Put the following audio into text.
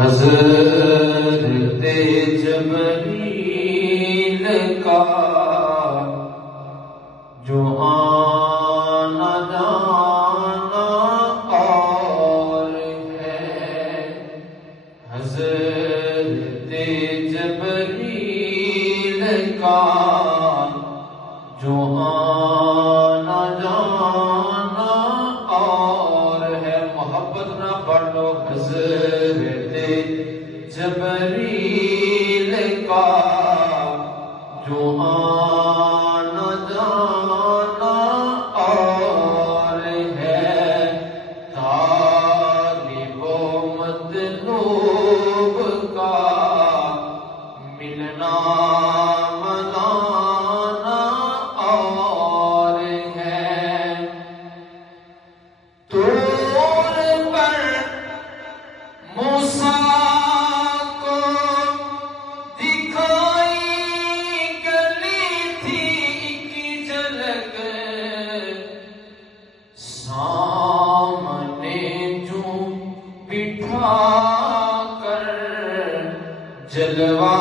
حضرت جبریل کا جو آنا جانا اور ہے، حضرت جبریل کا جو آنا جانا اور ہے۔ محبت نہ پڑھو حضرت جبریل کا جو آنا جانا اور ہے، طالب و مطلوب کا ملنا منانا اور ہے۔ طور پر موسیٰ کو دکھائی گلی تھی ایک جھلک، سامنے جو بٹھا کر جلوہ